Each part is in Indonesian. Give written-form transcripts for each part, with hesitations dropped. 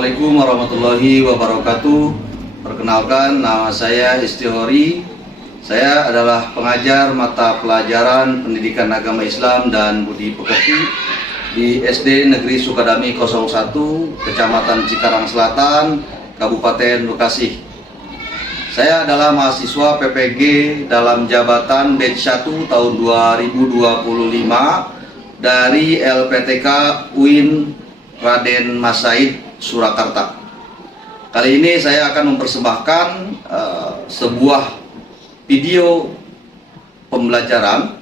Assalamualaikum warahmatullahi wabarakatuh. Perkenalkan, nama saya Istihori. Saya adalah pengajar mata pelajaran Pendidikan Agama Islam dan Budi Pekerti di SD Negeri Sukadami 01, Kecamatan Cikarang Selatan, Kabupaten Bekasi. Saya adalah mahasiswa PPG dalam jabatan Batch 1 tahun 2025 dari LPTK UIN Raden Mas Said, Surakarta. Kali ini saya akan mempersembahkan sebuah video pembelajaran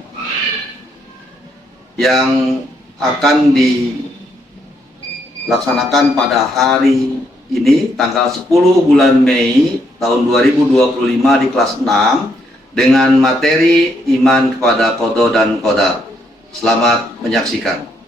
yang akan dilaksanakan pada hari ini, tanggal 10 bulan Mei tahun 2025 di kelas 6 dengan materi iman kepada qada dan qadar. Selamat menyaksikan.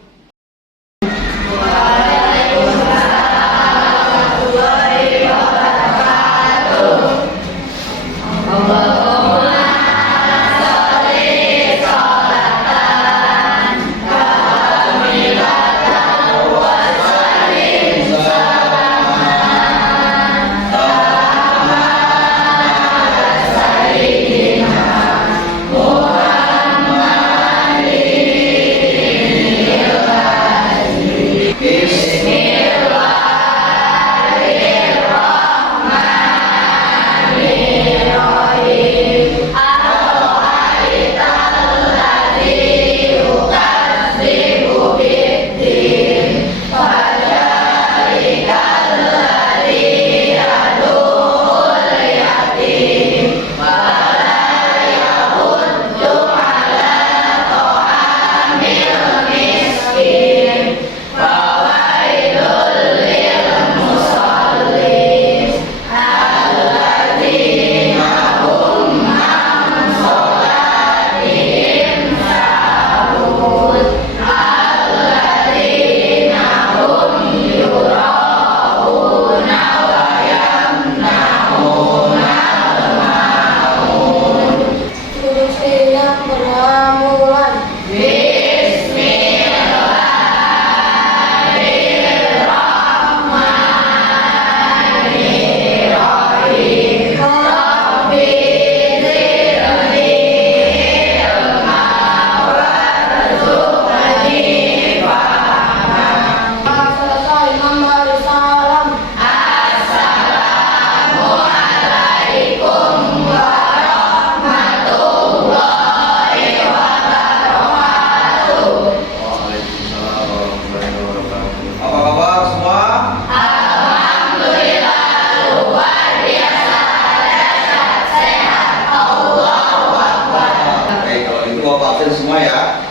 Semua ya.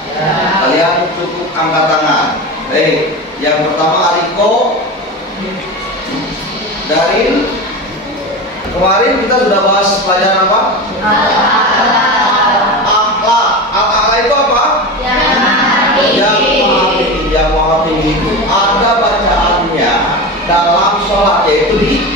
Kalian cukup angkat tangan. Baik, yang pertama Ariko Darin. Kemarin kita sudah bahas pelajaran apa? Akhlak. Akhlak itu apa? Yang maha tinggi itu ada bacaannya dalam sholat, yaitu di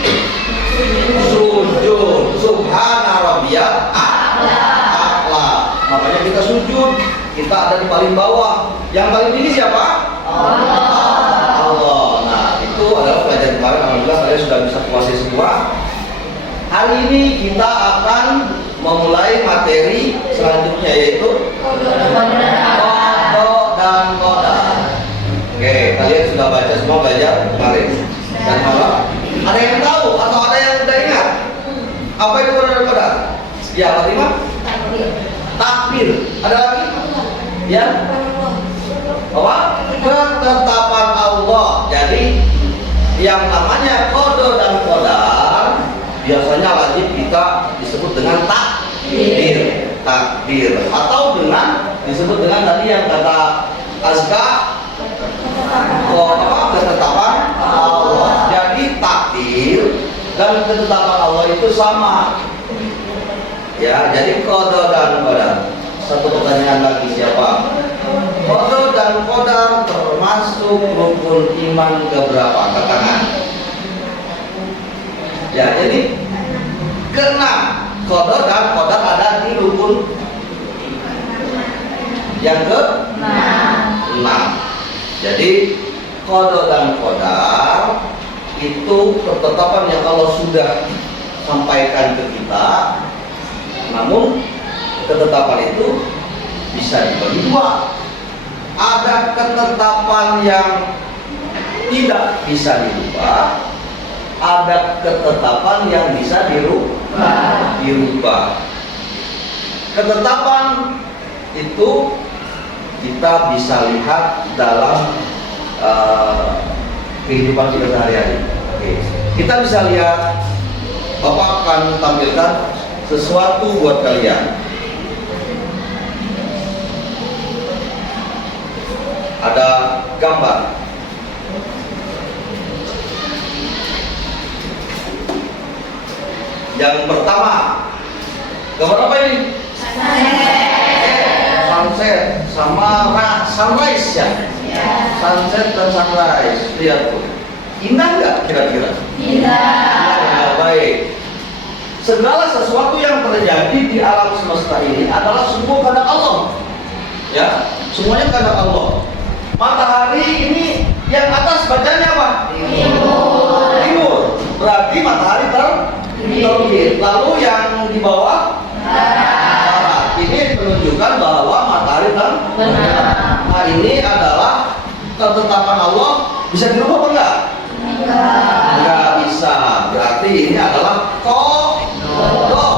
sujud. Subhana rabbiyal a'la. Makanya kita sujud, kita ada di paling bawah. Yang paling tinggi siapa? Allah. Nah, itu adalah pelajaran kemarin. Alhamdulillah kalian sudah bisa kuasai semua. Hari ini kita akan memulai materi selanjutnya, yaitu qada dan qadar. Oke, kalian sudah baca semua belajar kemarin dan malam. Ada yang tahu atau ada yang sudah ingat apa itu qada dan qadar? Ya, Fatimah? Takbir. Ada lagi? Ya. Apa? Ketetapan Allah. Jadi yang namanya qada dan qadar biasanya wajib kita disebut dengan takdir atau dengan disebut dengan tadi yang kata Azka ketetapan Allah. Jadi takdir dan ketetapan Allah itu sama. Ya, jadi qada dan qadar. Satu pertanyaan lagi, siapa? Qada dan qadar termasuk rukun iman keberapa? Angkat tangan. Ya, jadi keenam. Qada dan qadar ada di rukun yang ke-6. Jadi qada dan qadar itu ketetapan yang Allah sudah sampaikan ke kita. Namun ketetapan itu bisa dibagi dua. Ada ketetapan yang tidak bisa dirubah, ada ketetapan yang bisa dirubah. Ketetapan itu kita bisa lihat dalam kehidupan kita sehari-hari. Kita bisa lihat, Bapak akan tampilkan sesuatu buat kalian. Ada gambar. Yang pertama, gambar apa ini? Sunset sama sunrise ya? Sunset dan sunrise. Lihat tuh. Indah nggak kira-kira? Indah. Baik. Segala sesuatu yang terjadi di alam semesta ini adalah semua kehendak Allah. Ya, semuanya kehendak Allah. Matahari ini yang atas bacanya apa? Timur. Berarti matahari terbit. Lalu yang di bawah barat. Ini menunjukkan bahwa matahari terbit. Nah, ini adalah ketetapan Allah. Bisa dirubah apa enggak? Enggak bisa. Berarti ini adalah qada.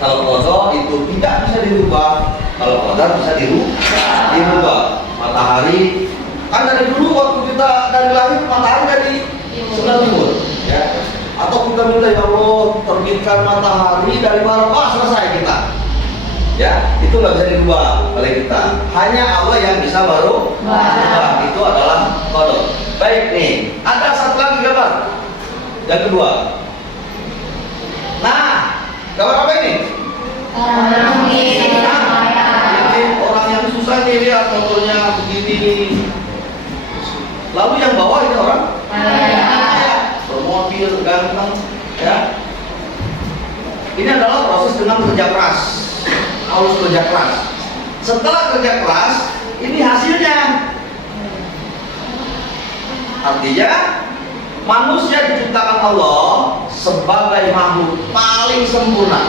Kalau qada itu tidak bisa dirubah. Kalau qadar bisa dirubah. Matahari kan dari dulu waktu kita dari lahir matahari dari sebelah timur, ya. Atau kita minta ya Allah terbitkan matahari dari barat, selesai kita. Ya, itu nggak bisa dirubah oleh kita. Hanya Allah yang bisa baru. Itu adalah qada. Baik nih, ada satu lagi gambar. Yang kedua. Nah, gambar apa ini? Orang yang susah nih, lihat fotonya begini. Lalu yang bawah ini orang bermobil ganteng, ya. Ini adalah proses dengan kerja keras. Harus kerja keras. Setelah kerja keras, ini hasilnya. Artinya manusia diciptakan Allah sebagai makhluk paling sempurna.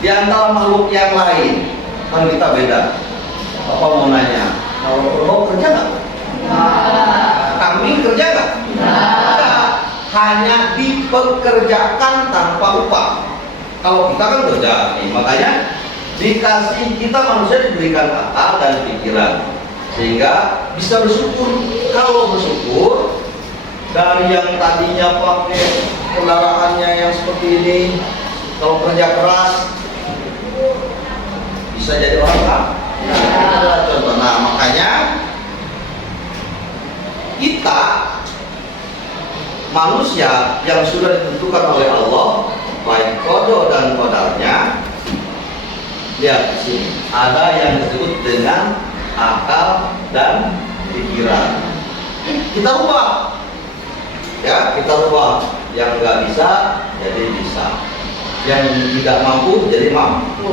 Di antara makhluk yang lain, kan kita beda. Apa mau nanya? Kalau kerja nggak? Kami kerja nggak? Hanya dipekerjakan tanpa upah. Kalau kita kan kerja, makanya dikasih, kita manusia diberikan akal dan pikiran sehingga bisa bersyukur. Kalau bersyukur dari yang tadinya pakai kendaraannya yang seperti ini, kalau kerja keras bisa jadi orang kan? Itulah contoh. Nah, makanya kita manusia yang sudah ditentukan oleh Allah, baik qada dan qadarnya. Lihat di sini ada yang disebut dengan akal dan pikiran. Kita rubah, ya, kita rubah. Yang nggak bisa jadi bisa, yang tidak mampu jadi mampu.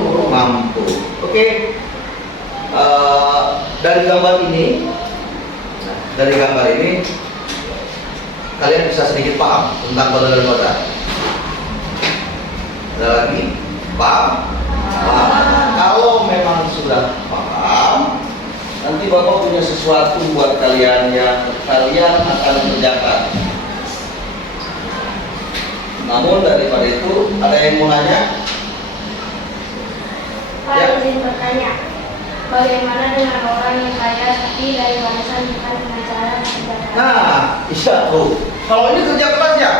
Oke. Dari gambar ini kalian bisa sedikit paham tentang qada dan qadar. Ada lagi? Paham? Kalau memang sudah paham, nanti Bapak punya sesuatu buat kalian yang kalian akan kerjakan. Namun daripada itu, ada yang mau nanya? Pak, izin bertanya, bagaimana dengan orang yang kaya tapi dari warisan bukan dengan cara kerja keras? Nah, bisa tuh. Kalau ini kerja keras ya?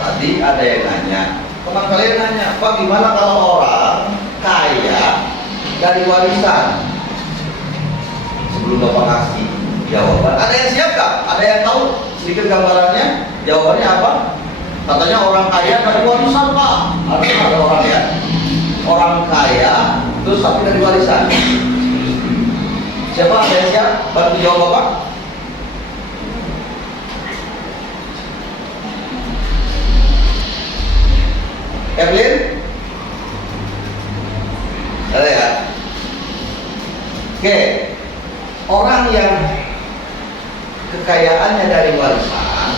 Tadi ada yang nanya. Teman kalian nanya, Pak, gimana kalau orang kaya dari warisan? Sebelum Bapak kasih jawaban, ada yang siap gak? Ada yang tahu sedikit gambarannya? Jawabannya apa? Katanya orang kaya dari warisan, Pak. Ada orang ya? Orang kaya terus tapi dari warisan. Siapa ada yang siap? Bantu jawab Bapak. Evelyn? Ada ya? Oke. Orang yang kekayaannya dari warisan,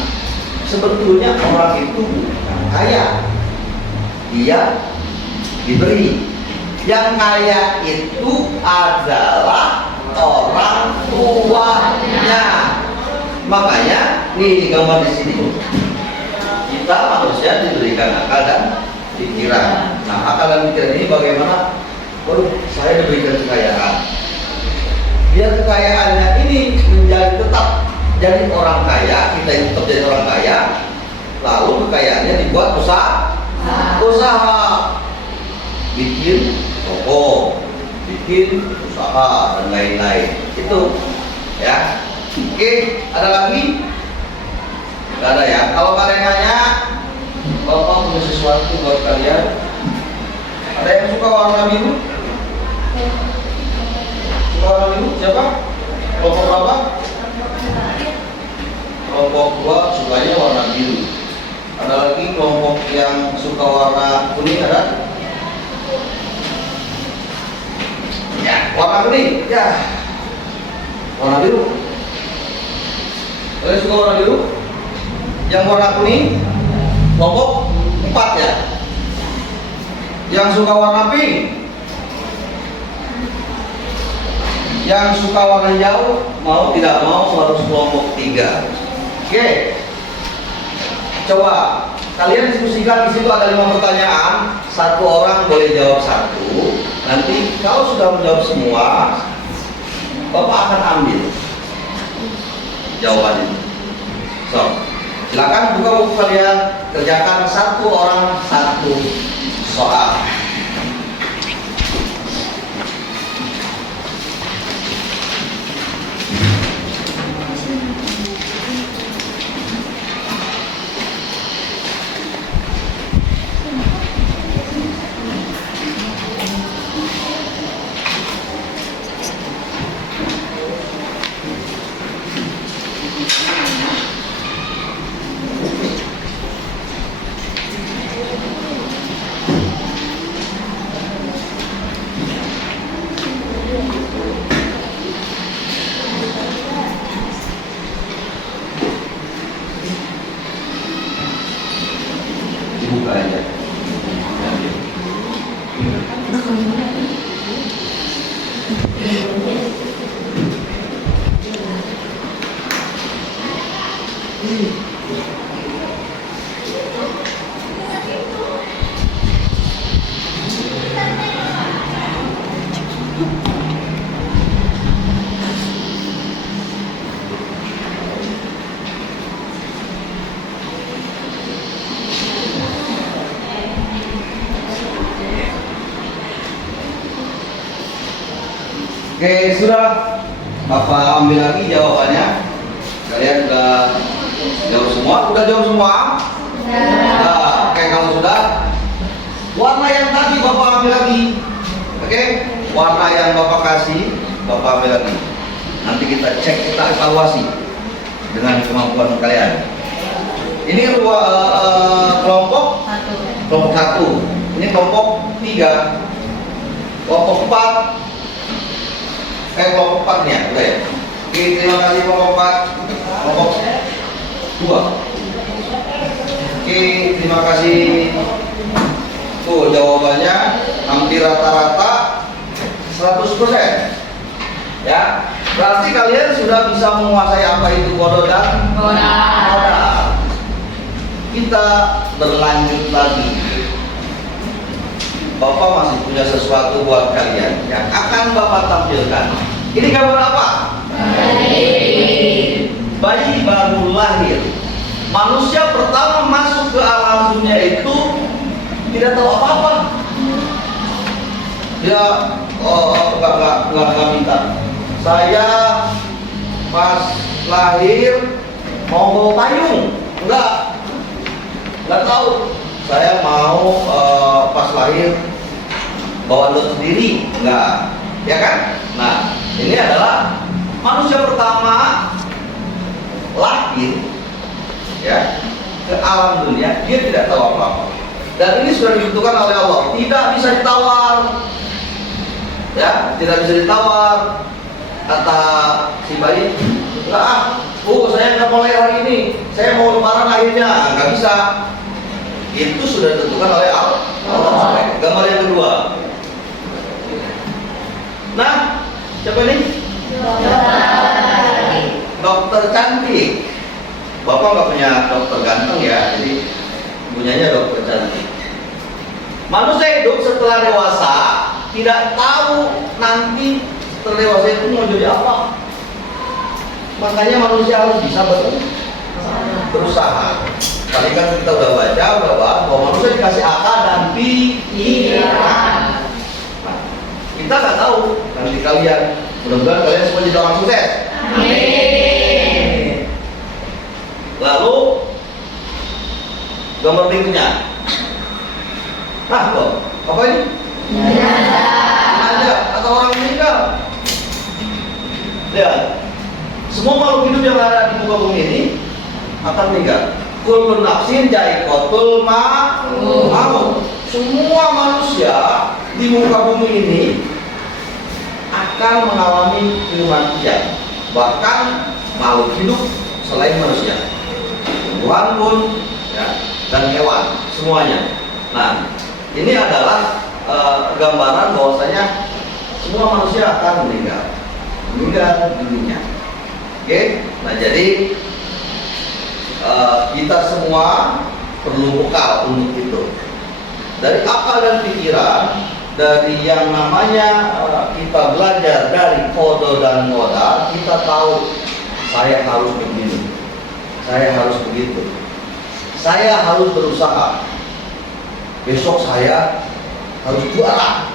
sebetulnya orang itu bukan kaya, dia diberi. Yang kaya itu adalah orang tuanya. Makanya nih gambar di sini, kita manusia diberikan akal dan pikiran. Nah, akal dan pikiran ini bagaimana? Oh, saya diberikan kekayaan. Biar kekayaannya ini menjadi tetap jadi orang kaya, kita tetap jadi orang kaya. Lalu kekayaannya dibuat usaha, bikin toko, bikin usaha dan lain-lain. Itu ya. Oke, ada lagi? Gak ada ya. Kalau kalian nanya, Bapak punya sesuatu buat kalian. Ada yang suka warna biru? Suka warna biru? Siapa? Kelompok berapa? Kelompok 2 sukanya warna biru. Ada lagi kelompok yang suka warna kuning, ada? Ya, warna kuning. Ya. Warna biru. Kalian suka warna biru? Yang warna kuning? Kelompok 4 ya. Yang suka warna pink? Yang suka warna hijau? Mau tidak mau harus kelompok 3. Oke. Coba kalian diskusikan, di situ ada 5 pertanyaan. Satu orang boleh jawab 1. Nanti kalau sudah menjawab semua, Bapak akan ambil jawabannya. So, silakan buka buku kalian, kerjakan satu orang satu soal. Dibuka aja. Oke, sudah. Bapak ambil lagi jawabannya. Kalian sudah jawab semua? Udah jawab semua? Nah, oke, kalau sudah, warna yang tadi Bapak ambil lagi. Oke, warna yang Bapak kasih, Bapak ambil lagi. Nanti kita cek, kita evaluasi dengan kemampuan kalian. Ini kelompok 1. Ini kelompok 3. Kelompok 4. Kelompok 4 nih ya, udah ya. Oke, terima kasih kelompok 4. Kelompok 2. Oke, terima kasih. Tuh jawabannya hampir rata-rata 100%. Ya, berarti kalian sudah bisa menguasai apa itu kodo dan modal. Kita berlanjut lagi. Bapak masih punya sesuatu buat kalian yang akan Bapak tampilkan. Ini gambar apa? Bayi baru lahir. Manusia pertama masuk ke alam dunia itu tidak tahu apa-apa. Dia nggak minta. Saya pas lahir mau bawa payung, nggak tahu. Saya mau pas lahir bawa dot sendiri, enggak, ya kan? Nah, ini adalah manusia pertama lahir, ya, ke alam dunia. Dia tidak tahu apa-apa, dan ini sudah ditentukan oleh Allah. Tidak bisa ditawar, ya, tidak bisa ditawar. Kata si bayi, enggak, Oh, saya nggak mulai hari ini, saya mau lebaran akhirnya, nggak bisa. Itu sudah ditentukan oleh Allah. Gambar yang kedua. Nah, siapa ini? Dokter cantik. Bapak nggak punya dokter ganteng ya, jadi punyanya dokter cantik. Manusia hidup setelah dewasa tidak tahu nanti setelah dewasa itu mau jadi apa. Makanya manusia harus bisa berusaha. Tadi kan kita udah baca, udah bahas bahwa manusia dikasih akal dan pikiran. Nah, kita nggak tahu nanti kalian. Mudah-mudahan kalian semua jadi orang sukses. Amin. Lalu gambar berikutnya. Nah, kok apa ini? Jenazah atau orang meninggal. Lihat, semua makhluk hidup yang ada di muka bumi ini akan meninggal. Kullu nafsin dha'iqatul maut. Semua manusia di muka bumi ini akan mengalami kematian. Bahkan makhluk hidup selain manusia, tumbuhan pun ya, dan hewan semuanya. Nah, ini adalah gambaran bahwasanya semua manusia akan meninggal dunia. Oke, nah jadi kita semua perlu bekal untuk itu. Dari akal dan pikiran, dari yang namanya kita belajar dari kodo dan modal, kita tahu saya harus begini, saya harus begitu, saya harus berusaha. Besok saya harus juara.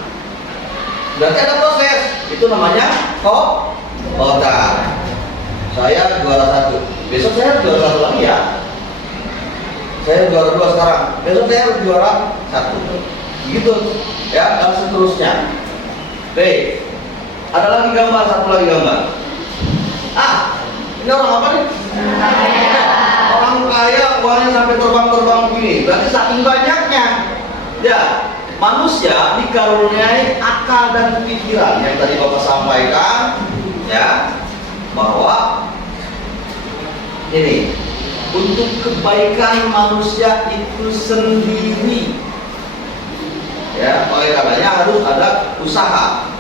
Berarti ada proses. Itu namanya koda. Saya juara 1. Besok saya harus juara 1 lagi ya. Saya juara 2 sekarang. Besok saya harus juara 1. Gitu ya, dan seterusnya. Baik. Ada lagi gambar, satu lagi gambar. Ini orang apa nih? Orang kaya, uangnya sampai terbang-terbang begini. Berarti saking banyaknya. Ya, manusia dikaruniai akal dan pikiran yang tadi Bapak sampaikan, ya, bahwa ini untuk kebaikan manusia itu sendiri. Ya, oleh karenanya harus ada usaha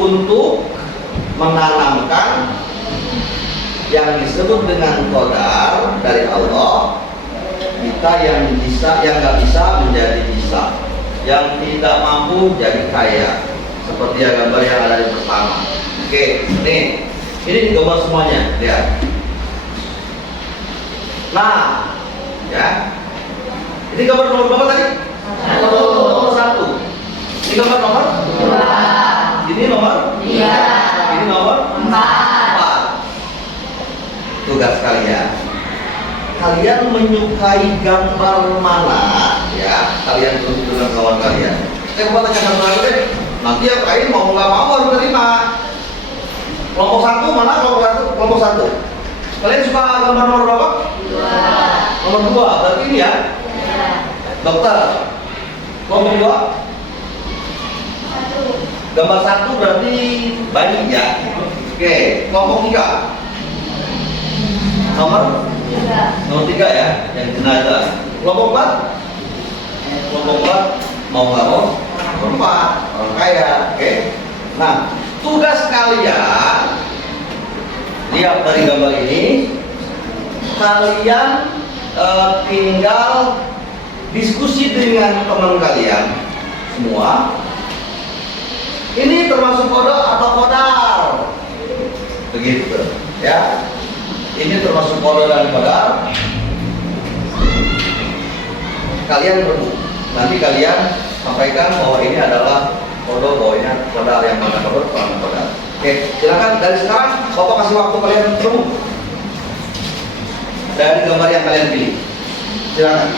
untuk menanamkan yang disebut dengan qadar dari Allah. Kita yang bisa, yang nggak bisa menjadi bisa, yang tidak mampu jadi kaya, seperti yang gambar yang ada di pertama. Oke, nih, ini gambar semuanya, lihat. Nah, ya, ini gambar nomor berapa tadi? Nomor 1. Ini gambar nomor 2. Ini nomor 3. Ini nomor 4. Tugas kalian. Kalian menyukai gambar mana, ya? Kalian bertemu dengan kawan kalian. Saya mau tanya satu lagi deh. Nanti yang lain mau nggak mau harus terima. Kelompok 1 mana? Kelompok 1. Kalian suka gambar nomor berapa? 2. Nomor 2. Berarti ini ya? Dokter. Kelompok 2? 1. Gambar 1 berarti bayi ya? Oke. Kelompok 3? Nomor 3 ya, yang jenazah. Kelompok 4? Kelompok 4 mau nggak mau? Kelompok 4 orang kaya. Oke. Nah, tugas kalian lihat dari gambar ini, kalian tinggal diskusi dengan teman kalian semua. Ini termasuk kodok atau kodar? Begitu, ya. Ini termasuk kodok dan kodar. Kalian perlu nanti kalian sampaikan bahwa ini adalah kodok, bahwa ini kodar, yang mana kodok, mana kodar. Oke, silakan dari sekarang Bapak kasih waktu kalian bertemu dari gambar yang kalian pilih. Silakan.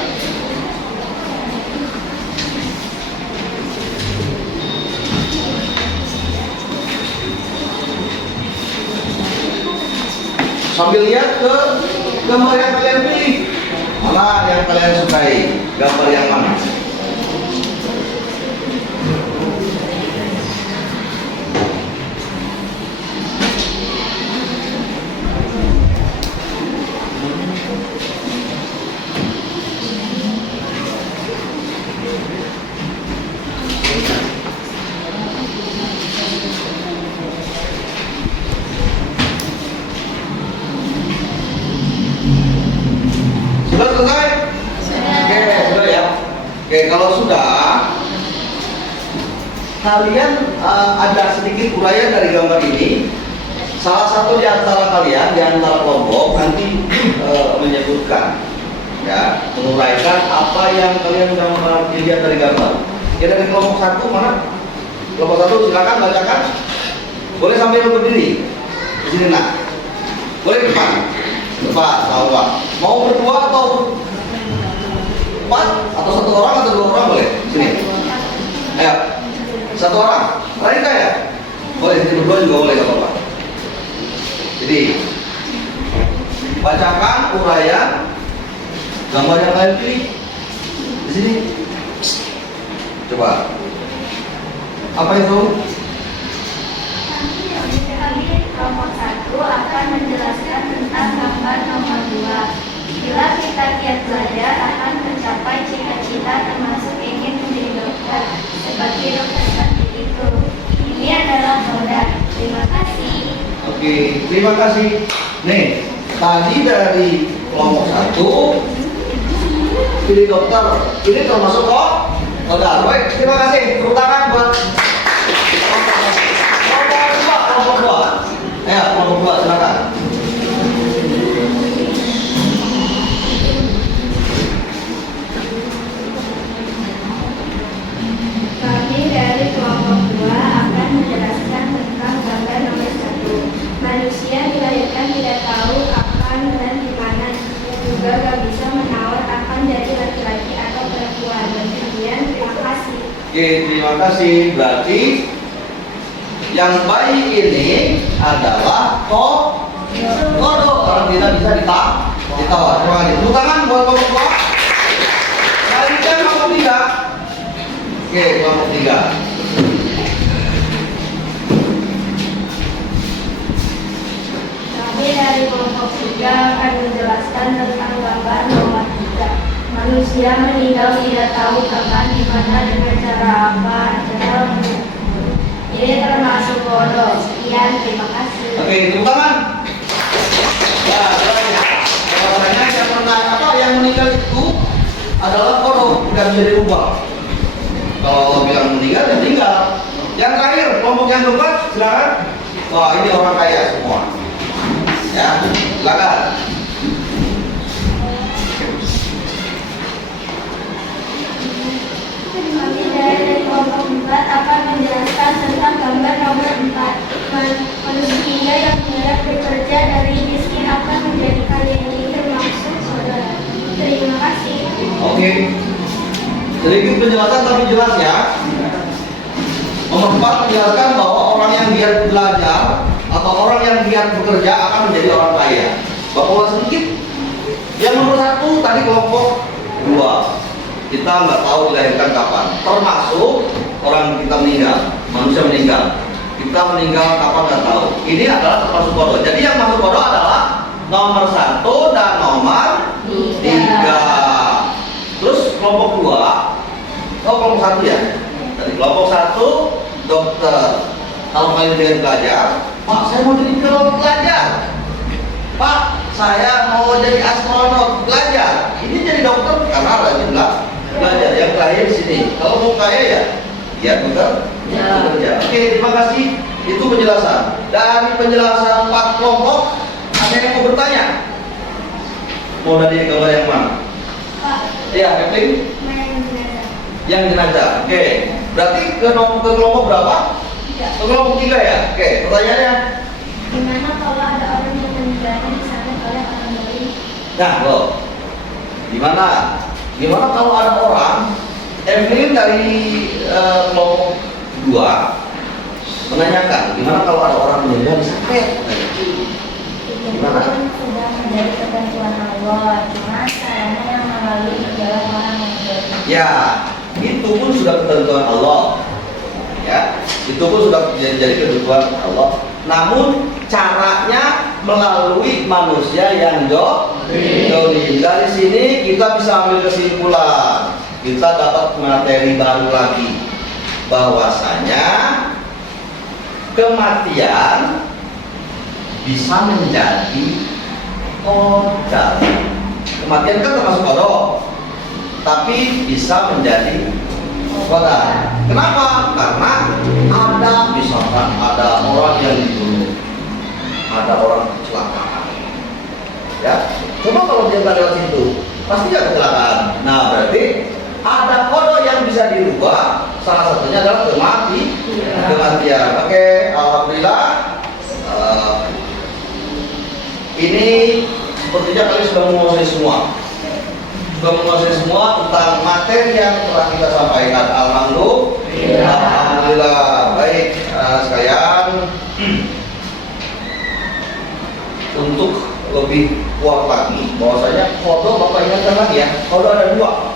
Sambil lihat ke gambar yang kalian pilih. Mana yang kalian sukai? Gambar yang mana? Oke, kalau sudah, kalian ada sedikit uraian dari gambar ini. Salah satu di antara kalian, di antara kelompok nanti menyebutkan, ya, menguraikan apa yang kalian sudah lihat dari gambar. Ya, dari kelompok satu mana? Kelompok satu silakan bacakan. Boleh sambil berdiri. Di sini nak. Boleh ke depan. Depan, tahu Pak. Mau berdua atau empat atau satu orang atau dua orang boleh? Sini. Ayo. Satu orang. Rika ya? Boleh, sini berdua juga boleh, nggak apa-apa. Jadi, bacakan uraian gambar yang kalian pilih. Di sini. Coba. Apa itu? Kelompok 1 akan menjelaskan tentang gambar nomor 2. Bila kita giat belajar akan mencapai cita-cita termasuk ingin menjadi dokter. Sebagai dokter seperti itu. Ini adalah modal. Terima kasih. Oke, terima kasih. Nih, tadi dari kelompok 1 pilih dokter. Ini termasuk kok modal. Baik, terima kasih. Tepuk tangan buat kelompok 2. Ayo, kelompok 2 silakan. Kami dari kelompok 2 akan menjelaskan tentang gambar nomor 1. Manusia dilahirkan tidak tahu kapan dan di mana, juga gak bisa menawar akan jadi laki-laki atau perempuan. Demikian, terima kasih. Oke, terima kasih. Berarti yang bayi ini adalah kodok. Orang tidak bisa ditawar. Terima kasih. Tepuk tangan buat kelompok 2. Lanjutkan kelompok 3. Oke, kelompok 3. Kami dari kelompok 3 akan menjelaskan tentang gambar nomor 3. Manusia meninggal tidak tahu kapan, di mana, dengan cara apa. Ini termasuk bodoh. Sekian, terima kasih. Oke, tepuk tangan. Ya, jawabannya yang meninggal itu adalah kodok, tidak bisa dirubah. Kalau Allah bilang meninggal, ya meninggal. Yang terakhir, kelompok yang keempat, silakan. Wah, ini orang kaya semua. Ya, silakan. Kami dari kelompok 4 akan menjelaskan tentang gambar nomor 4. Manusia yang tidak bekerja dari miskin akan menjadi kaya, ini termasuk saudara. Terima kasih. Oke. Sedikit penjelasan tapi jelas ya. Nomor 4 menjelaskan bahwa orang yang giat belajar atau orang yang giat bekerja akan menjadi orang kaya. Bapak sedikit. Yang nomor 1 tadi kelompok 2. Kita nggak tahu dilahirkan kapan. Termasuk orang kita meninggal, manusia meninggal. Kita meninggal kapan nggak tahu. Ini adalah termasuk bodoh. Jadi yang masuk bodoh adalah nomor 1 dan nomor 3. Terus kelompok 2. Oh, kelompok 1 ya. Tadi kelompok 1 dokter. Kalau kalian dengan belajar, Pak, saya mau jadi pilot belajar. Pak, saya mau jadi astronot belajar. Ini jadi dokter karena rajin belajar. Yang terakhir di sini. Kalau mau kaya ya betul. Bekerja. Oke, terima kasih. Itu penjelasan. Dari penjelasan 4 kelompok, ada yang mau bertanya? Mau dari gambar yang mana? Pak, Ya, Kevin. main jenazah. Yang jenazah. Oke. Berarti ke kelompok berapa? 3. Ke kelompok 3 ya. Oke, pertanyaannya. Gimana kalau ada orang yang meninggal di sana oleh orang lain? Nah, loh. Gimana? Gimana kalau ada orang Evelyn dari kelompok 2 menanyakan, gimana kalau ada orang meninggal sakit? Gimana? Sudah menjadi ketentuan Allah, cuma caranya yang melalui jalan orang yang baik. Ya, itu pun sudah ketentuan Allah. Ya, itu pun sudah jadi ketentuan Allah. Namun caranya melalui manusia yang dolim. Dari sini kita bisa ambil kesimpulan. Kita dapat materi baru lagi, bahwasanya kematian bisa menjadi kodar. Kematian kan termasuk kodok. tapi bisa menjadi korban. Kenapa? Karena ada misalkan ada orang yang dibunuh, ada orang kecelakaan. Ya, coba kalau dia nggak lewat situ, pasti dia kecelakaan. Nah, berarti ada kode yang bisa dirubah. Salah satunya adalah kematian. Oke, alhamdulillah. Ini sepertinya kalian sudah menguasai semua tentang materi yang telah kita sampaikan. Alhamdulillah. Baik, sekalian, untuk lebih kuat lagi bahwasanya kode Bapak ingatkan lagi ya, kode ada dua.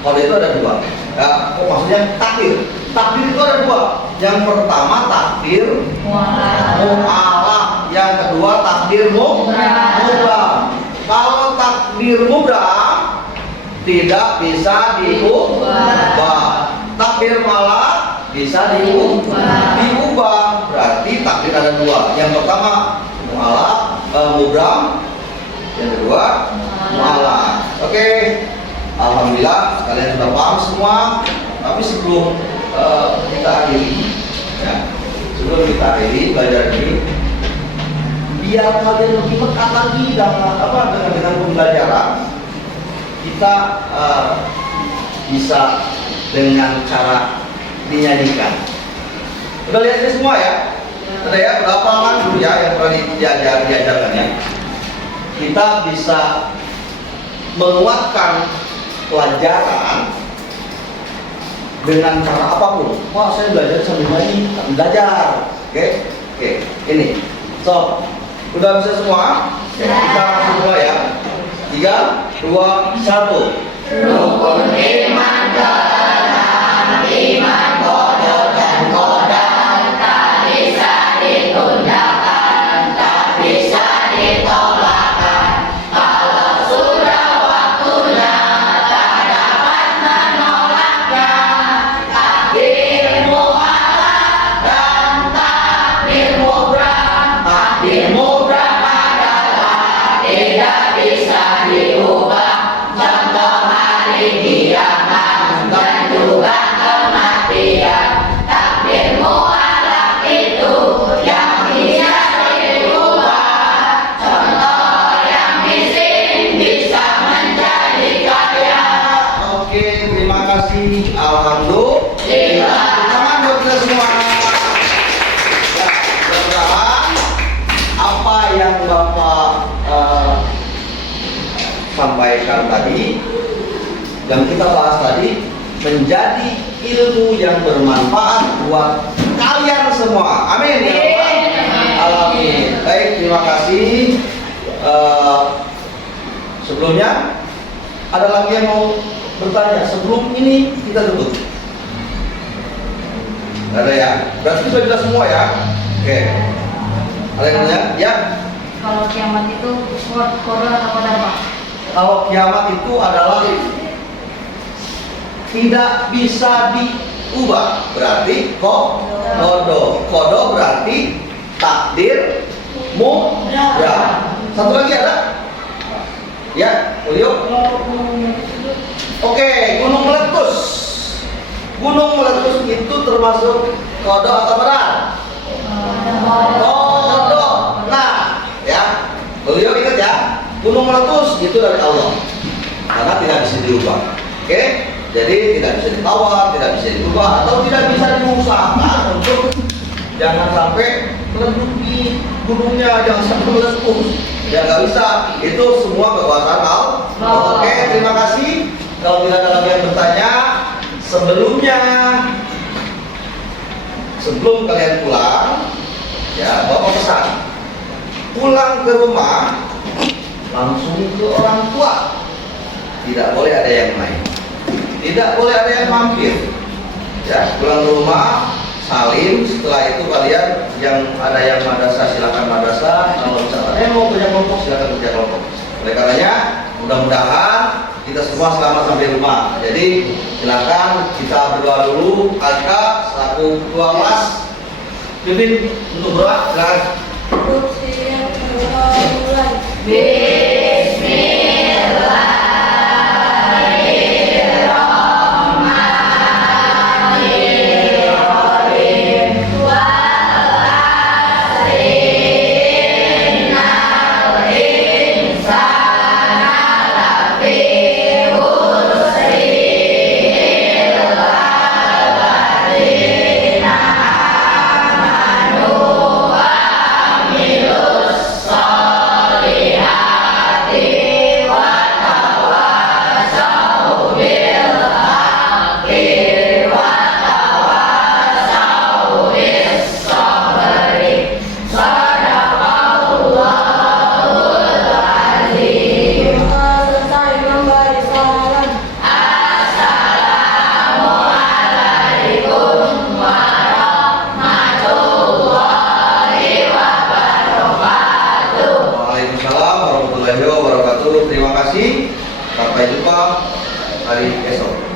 Kode itu ada dua. Ya, maksudnya takdir. Takdir itu ada dua. Yang pertama takdir mu'alaf, yang kedua takdir mubram. Kalau takdir mubram tidak bisa diubah. Takdir malah bisa diubah. Berarti takdir ada dua. Yang pertama mu'alaf, mubram. Yang kedua mu'alaf. Oke. Alhamdulillah kalian sudah paham semua. Tapi sebelum kita akhiri, ya, belajar ini, biar kalian lebih lekat lagi dengan pembelajaran, kita bisa dengan cara dinyanyikan. Udah lihat ini semua ya? Udah ya, berapa lama dulu ya yang pernah diajarkan ya? Kita bisa menguatkan pelajaran dengan cara apapun. Wah, saya belajar sambil main, belajar. Oke, ini. So, udah bisa semua? Ya, kita langsung mulai ya. 3, 2, 1. Rukun iman keenam, iman qada dan qadar, tak bisa ditundaan, tak bisa ditolakkan. Kalau sudah waktunya, tak dapat menolaknya. Takdir mu'alaf dan takdir mubram. Takdir mubram adalah tidak bisa diubah. Contoh hari kiamat dan juga kematian. Takdir mu'alaf itu yang bisa diubah. Contoh yang miskin bisa menjadi kaya. Oke, terima kasih. Alhamdulillah. Tangan buat kita semua. Ya, mudah-mudahan apa yang Bapak sampaikan tadi, yang kita bahas tadi, menjadi ilmu yang bermanfaat buat kalian semua. Amin. Ya Allah. Amin. Baik, terima kasih. Sebelumnya ada lagi yang mau bertanya sebelum ini kita tutup? Nggak ada ya? Berarti sudah jelas semua ya? Oke. Ada yang tanya? Ya. Kalau kiamat itu kode atau qadar, Pak? Kalau kiamat itu adalah tidak bisa diubah, berarti kodo berarti takdir mubram. Satu lagi ada? Ya, Ulio. Oke, gunung meletus. Gunung meletus itu termasuk kodo atau qadar? Kodo. Nah, ya, Ulio ingat ya, gunung meletus itu dari Allah, karena tidak bisa diubah. Oke, jadi tidak bisa ditawar, tidak bisa diubah, atau tidak bisa diusahakan untuk jangan sampai meletus di gunungnya, jangan sampai meletus. Ya nggak bisa, itu semua kekuasaan Allah. Oke, terima kasih. Kalau tidak ada lagi yang bertanya, sebelum kalian pulang, ya Bapak pesan, pulang ke rumah langsung ke orang tua. Tidak boleh ada yang main, tidak boleh ada yang mampir. Ya, pulang ke rumah salim. Setelah itu kalian yang ada yang madrasah silakan madrasah. Kalau misalkan mau kerja kelompok silakan kerja kelompok. Oleh karenanya mudah-mudahan kita semua selamat sampai rumah. Jadi silakan kita berdoa dulu. Alka selaku ketua kelas, pimpin untuk berdoa. Silakan. Bismillahirrahmanirrahim. hari esok.